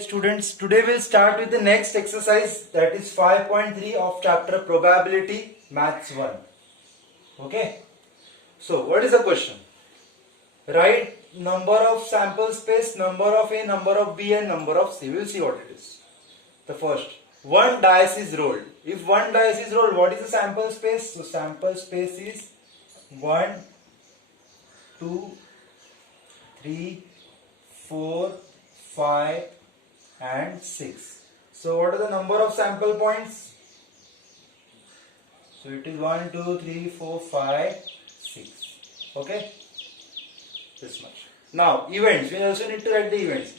Students, today we'll start with the next exercise, that is 5.3 of chapter Probability Maths 1. Okay. So what is the question? Write number of sample space, number of A, number of B and number of C. We'll see what it is. The first, one dice is rolled. If one dice is rolled, what is the sample space? So sample space is 1, 2, 3, 4, 5 and 6. So what are the number of sample points? So it is 1, 2, 3, 4, 5, 6. Okay? This much. Now events. We also need to write the events.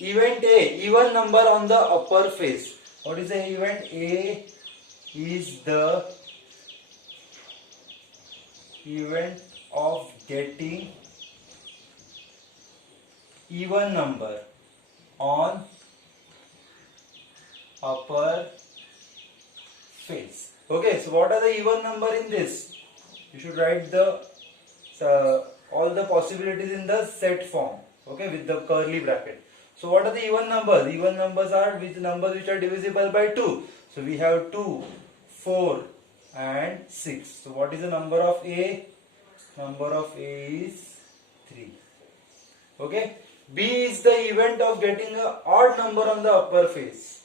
Event A, even number on the upper face. What is the event? A is the event of getting even number on upper face. Okay, so what are the even number in this? You should write the all the possibilities in the set form. Okay, with the curly bracket. So what are the even numbers? Even numbers are with numbers which are divisible by 2. So we have 2, 4 and 6. So what is the number of A? Number of A is 3. Okay. B is the event of getting an odd number on the upper face.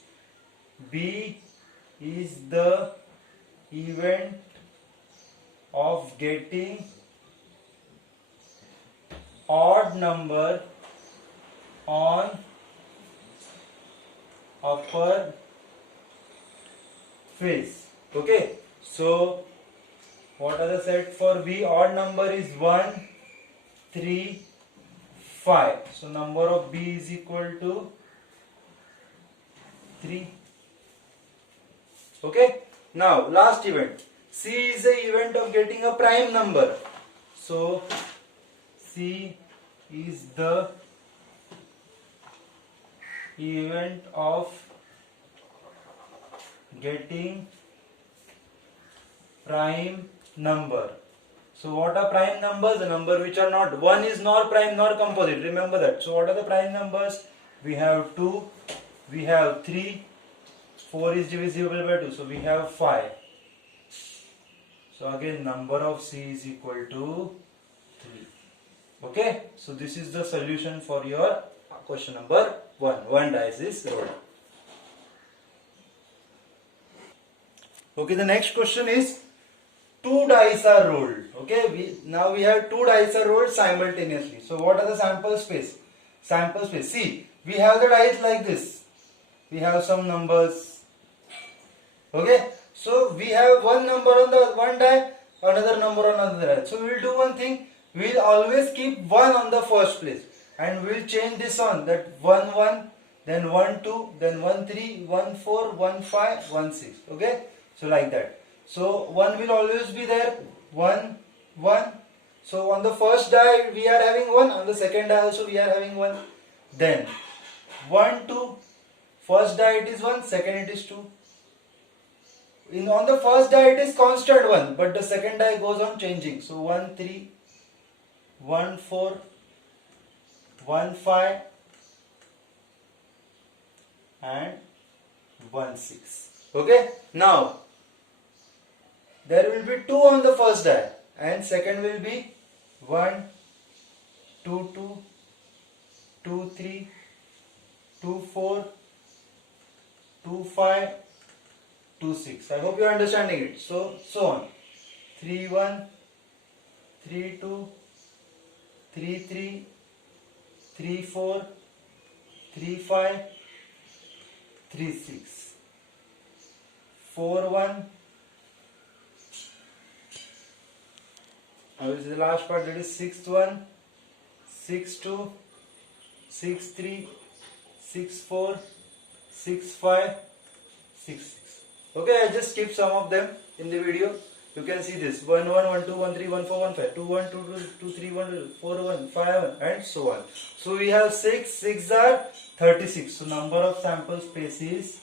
B is the event of getting odd number on upper face. Okay. So what are the set for B? Odd number is 1, 3, 5. So number of B is equal to 3. Okay. Now last event. C is the event of getting a prime number. So C is the event of getting prime number. So what are prime numbers? The number which are not, one is nor prime nor composite. Remember that. So what are the prime numbers? We have 2, we have 3, 4 is divisible by 2. So we have 5. So again number of C is equal to 3. Okay. So this is the solution for your question number 1. One dice is rolled. Okay. The next question is 2 dice are rolled. Okay, now we have 2 dice are rolled simultaneously. So what are the sample space? Sample space. See, we have the dice like this. We have some numbers. Okay, so we have one number on the one die, another number on another die. So we will do one thing. We will always keep 1 on the first place, and we will change this on that 1 1, then 1 2, then 1 3, 1 4, 1 5, 1 6. Okay, so like that. So 1 will always be there. 1 1. So on the first die we are having 1, on the second die also we are having 1. Then 1 2, first die it is 1, second it is 2. On the first die it is constant 1, but the second die goes on changing. So 1 3, 1 4, 1 5 and 1 6. Okay. Now there will be 2 on the first die and second will be 1 2 2, 2 3, 2 4, 2 5, 2 6. I hope you are understanding it. So on. 3 1, 3 2, 3 3, 3 4, 3 5, 3 6, 4 1. Now this is the last part, that is 6 1, 6 2, 6 3, 6 4, 6 5, 6 6. Okay, I just skipped some of them in the video. You can see this 1 1, 1 2, 1 3, 1 4, 1 5, 2 1, 2 2, 2 3, 1 4 1, 5 1 and so on. So we have 6 are 36. So number of sample space is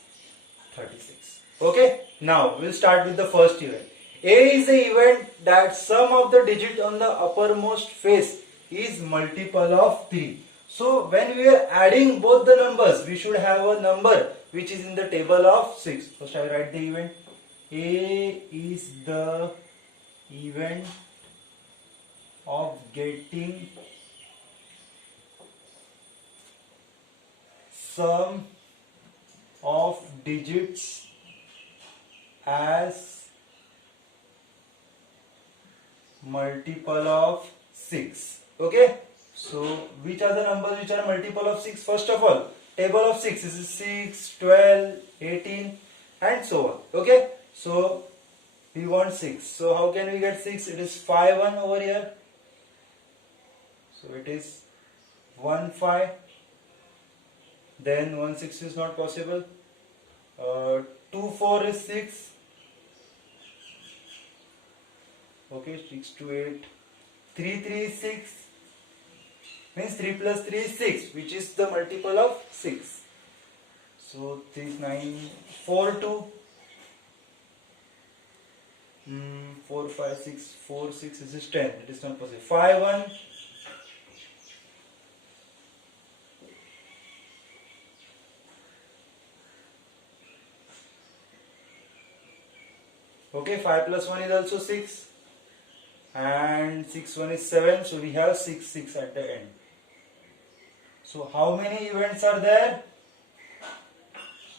36. Okay, now we'll start with the first event. A is the event that sum of the digit on the uppermost face is multiple of 3. So when we are adding both the numbers, we should have a number which is in the table of 6. First I will write the event. A is the event of getting sum of digits as multiple of 6. Okay, so which are the numbers which are multiple of 6? First of all, table of 6 is 6, 12, 18 and so on. Okay, so we want 6. So how can we get 6? It is 5 1 over here. So it is 1 5. Then 1 6 is not possible. 2 4 is 6. Okay, 6 to 8. 3 3 is 6. Means 3 plus 3 is 6, which is the multiple of 6. So 3 is 9. 4 2. 4 5 6. 4 6 this is 10. It is not possible. 5 1. Okay, 5 plus 1 is also 6. And 6 1 is 7. So we have 6 6 at the end. So how many events are there?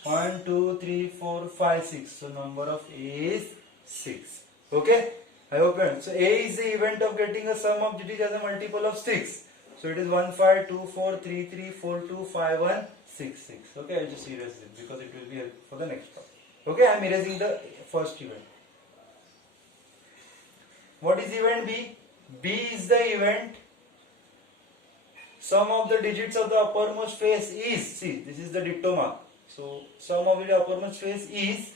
1 2 3 4 5 6. So number of A is 6. Okay, I hope you understand. So A is the event of getting a sum of digits as a multiple of 6. So it is 1 5 2 4 3 3 4 2 5 1 6 6. Okay, I will just erase it because it will be helpful for the next part. Okay, I am erasing the first event. What is event B? B is the event sum of the digits of the uppermost face is, see, this is the dicto mark. So sum of the uppermost face is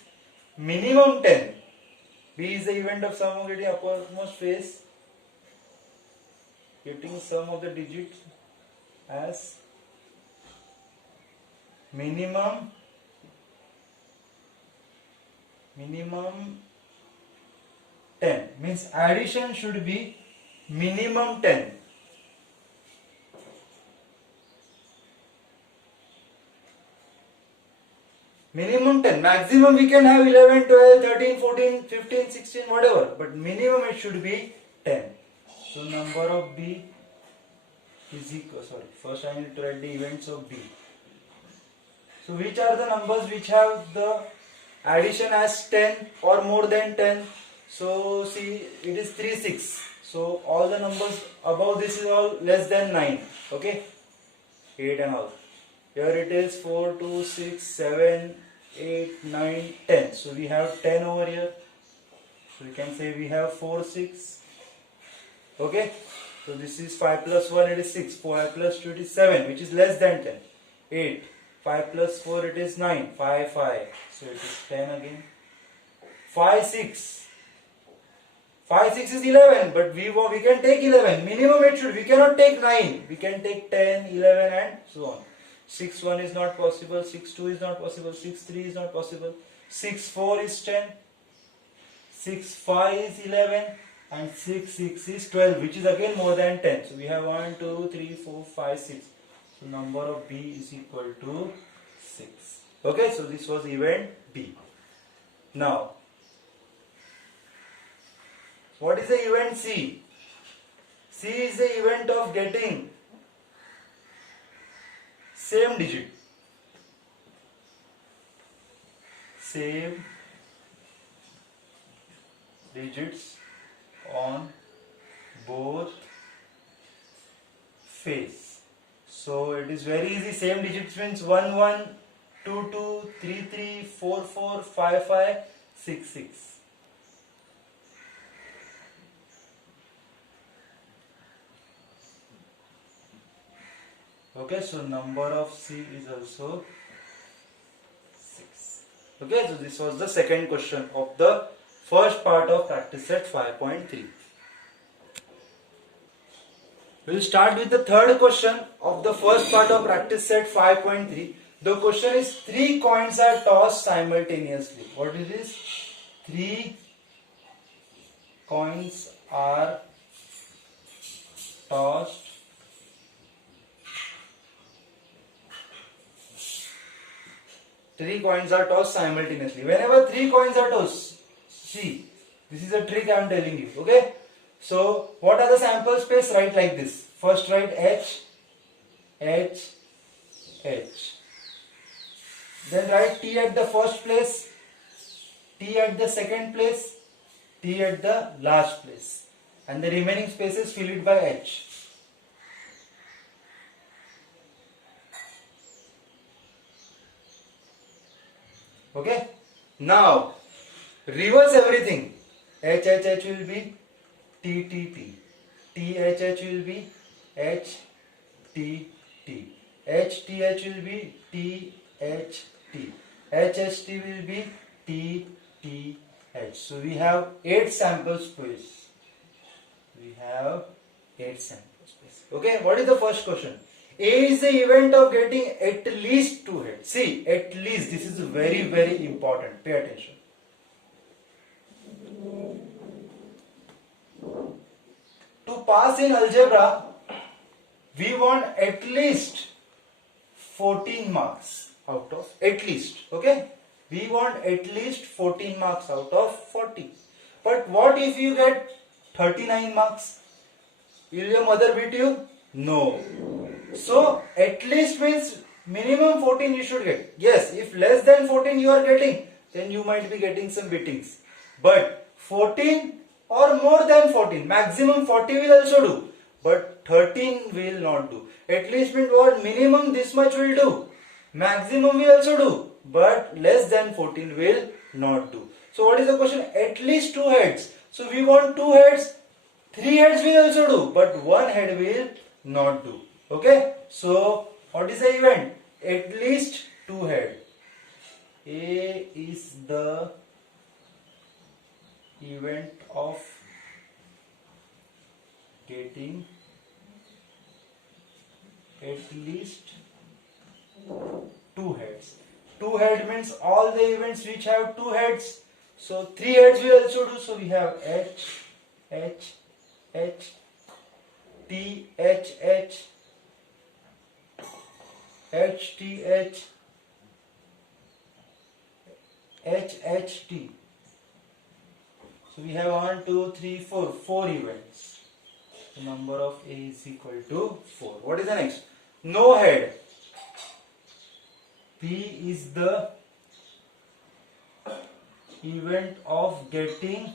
minimum 10. B is the event of sum of the uppermost face getting sum of the digits as minimum 10. Means addition should be minimum 10. Minimum 10. Maximum we can have 11, 12, 13, 14, 15, 16, whatever. But minimum it should be 10. So number of B is equal, first I need to write the events of B. So which are the numbers which have the addition as 10 or more than 10? So see, it is 3 6. So all the numbers above this is all less than 9. Okay, 8 and all. Here it is 4 2 6 7 8 9 10. So we have 10 over here. So we can say we have 4 6. Okay, so this is 5 plus 1, it is 6. 5 plus 2, it is 7, which is less than 10. 8. 5 plus 4, it is 9. 5 5. So it is 10 again. 5 6. 5 6 is 11, but we can take 11. Minimum it should. We cannot take 9. We can take 10, 11 and so on. 6 1 is not possible. 6 2 is not possible. 6 3 is not possible. 6 4 is 10. 6 5 is 11. And 6 6 is 12, which is again more than 10. So we have 1 2 3 4 5 6. So number of B is equal to 6. Okay, so this was event B. Now, what is the event C? C is the event of getting same digit. Same digits on both face. So it is very easy. Same digits means 1 1, 2 2, 3 3, 4 4, 5 5, 6 6. Okay, so number of C is also 6. Okay, so this was the second question of the first part of practice set 5.3. We will start with the third question of the first part of practice set 5.3. The question is 3 coins are tossed simultaneously. What is this? 3 coins are tossed Three coins are tossed simultaneously. Whenever three coins are tossed, see, this is a trick I am telling you. Okay. So what are the sample space? Write like this. First write H, H, H. Then write T at the first place, T at the second place, T at the last place, and the remaining spaces fill it by H. Okay. Now reverse everything. H H H will be T T T. T H H will be H T T. H T H will be T H T. H H T will be T T H. So we have 8 sample space. We have 8 sample space. Okay. What is the first question? A is the event of getting at least 2 heads. See, at least, this is very, very important. Pay attention. To pass in algebra, we want at least 14 marks out of at least. Okay? We want at least 14 marks out of 40. But what if you get 39 marks? Will your mother beat you? No. So at least means minimum 14 you should get. Yes, if less than 14 you are getting, then you might be getting some beatings. But 14 or more than 14, maximum 40 will also do. But 13 will not do. At least means what? Minimum this much will do. Maximum will also do. But less than 14 will not do. So what is the question? At least 2 heads. So we want 2 heads. 3 heads will also do. But 1 head will not do. Okay, so what is the event? At least 2 head. A is the event of getting at least 2 heads. 2 head means all the events which have 2 heads. So 3 heads we also do. So we have H, H, H, T, H, H, H T H, H H T. So we have 1, 2, 3, 4. 4 events. The number of A is equal to 4. What is the next? No head. P is the event of getting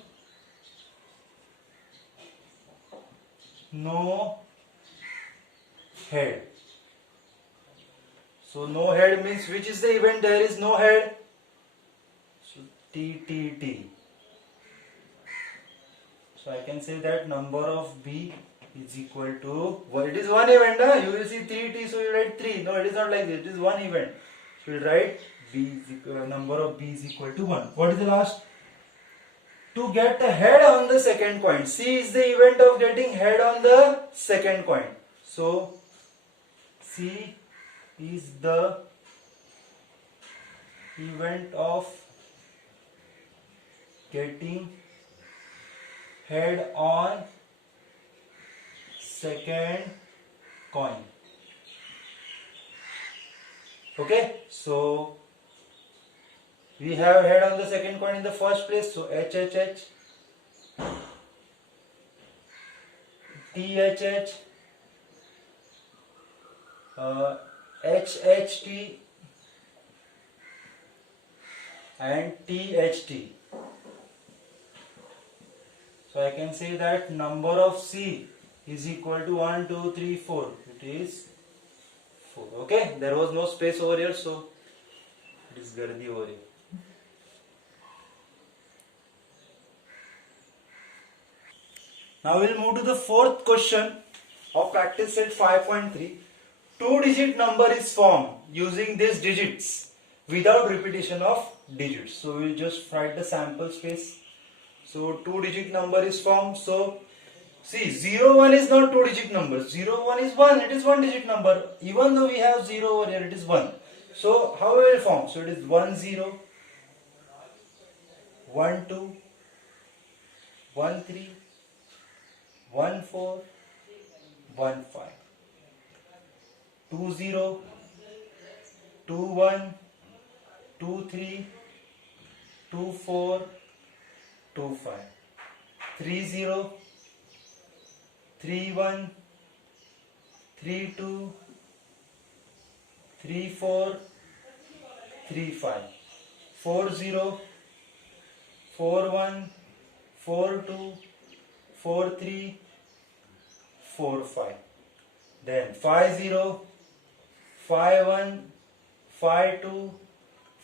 no head. So no head means which is the event there is no head? So T T T. So I can say that number of B is equal to, well, it is one event, huh? You will see 3T, so you write 3. No, it is not like this, it is one event. So you write B is equal, number of B is equal to 1. What is the last? To get a head on the second coin. C is the event of getting head on the second coin. So C is the event of getting head on second coin. Okay, so we have head on the second coin in the first place, so H H H, T H H, H H T and T H T. So I can say that number of C is equal to 1, 2, 3, 4. It is 4. Okay, there was no space over here, so it is gardi over here. Now we will move to the fourth question of practice set 5.3. 2-digit number is formed using these digits without repetition of digits. So we will just write the sample space. So 2-digit number is formed. So see, 0, 1 is not 2-digit number. 0, 1 is 1. It is 1-digit number. Even though we have 0 over here, it is 1. So how we will form? So it is 1, 0, 1, 2, 1, 3, 1, 4, 1, 5. 2, 0, 2, 1, 2 3, 2 4, 2 5, 3 0, 3 1, 3 2, 3 4, 3 5, 4 0, 4 1, 4 2, 4 3, 4 5. Then 5 0, 5 1, 5 2,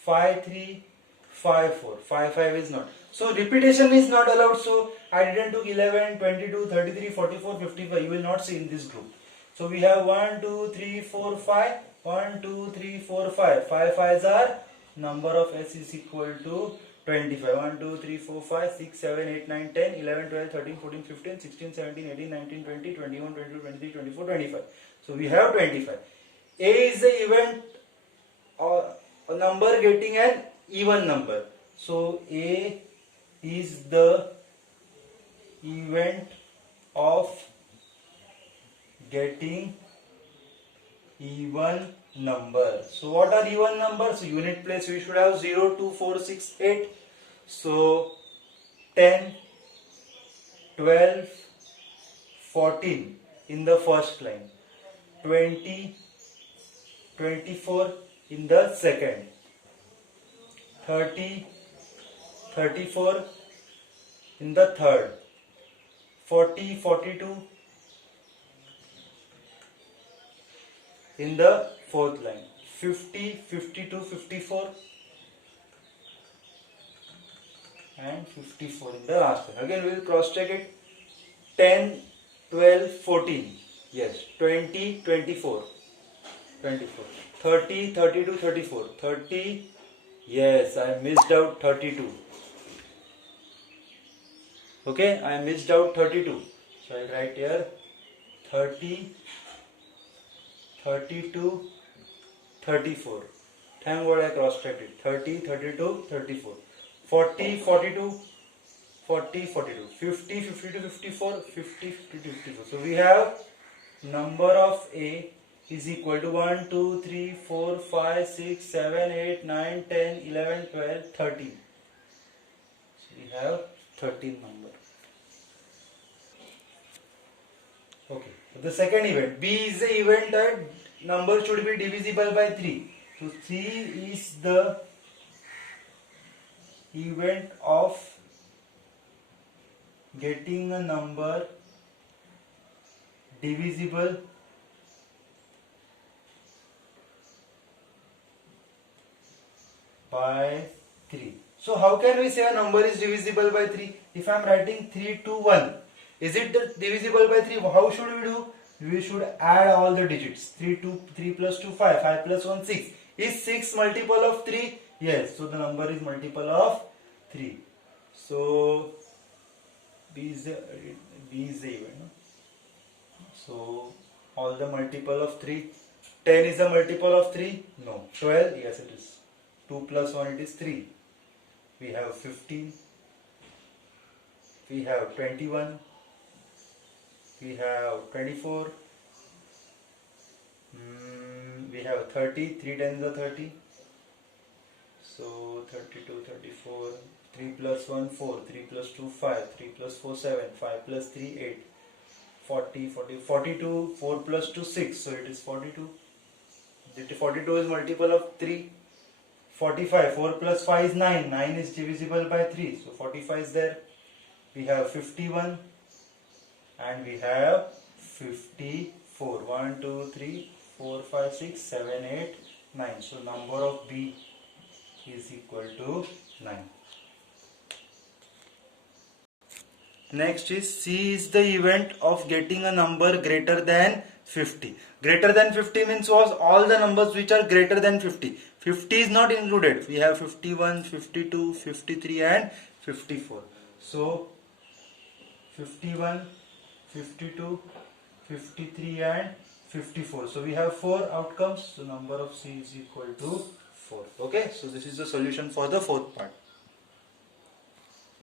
5 3, 5 4. 5 5 is not. So repetition is not allowed. So I didn't do 11, 22, 33, 44, 55. You will not see in this group. So we have 1, 2, 3, 4, 5. 1, 2, 3, 4, 5. 5 5s are number of S is equal to 25. 1, 2, 3, 4, 5, 6, 7, 8, 9, 10, 11, 12, 13, 14, 15, 16, 17, 18, 19, 20, 21, 22, 23, 24, 25. So we have 25. A is the event or a number getting an even number. So A is the event of getting even number. So what are even numbers? Unit place we should have 0, 2, 4, 6, 8. So 10, 12, 14 in the first line, 20, 24 in the second, 30, 34 in the third, 40, 42 in the fourth line, 50, 52, 54 and 54 in the last line. Again we will cross check it. 10, 12, 14. Yes. 20, 24. 24. 30, 32, 34. 30. Yes, I missed out 32. Okay, I missed out 32. So I write here 30, 32, 34. Thank God I cross checked it. 30, 32, 34. 40, 42, 40, 42. 50, 52, 54, 50, 52, 54. So we have number of A is equal to 1, 2, 3, 4, 5, 6, 7, 8, 9, 10, 11, 12, 13. So we have 13 number. Okay. The second event, B is the event that number should be divisible by 3. So C is the event of getting a number divisible by 3. So how can we say a number is divisible by 3? If I am writing 3 to 1, is it divisible by 3? How should we do? We should add all the digits. 3 plus 2 5, 5 plus 1 6. Is 6 multiple of 3? Yes, so the number is multiple of 3. So B is the event. So all the multiple of 3. 10 is a multiple of 3? No. 12? Yes it is. 2 plus 1 it is 3. We have 15. We have 21. We have 24. We have 30. 3 times the 30. So 32, 34. 3 plus 1 4. 3 plus 2 5. 3 plus 4 7. 5 plus 3 8. 40, 42. 4 plus 2 6. So it is 42. 42 is multiple of 3. 45. 4 plus 5 is 9. 9 is divisible by 3. So 45 is there. We have 51 and we have 54. 1, 2, 3, 4, 5, 6, 7, 8, 9. So number of B is equal to 9. Next is C is the event of getting a number greater than 50. Greater than 50 means was all the numbers which are greater than 50. 50 is not included. We have 51, 52, 53 and 54. So 51, 52, 53 and 54. So we have 4 outcomes. So number of C is equal to 4. Okay. So this is the solution for the fourth part.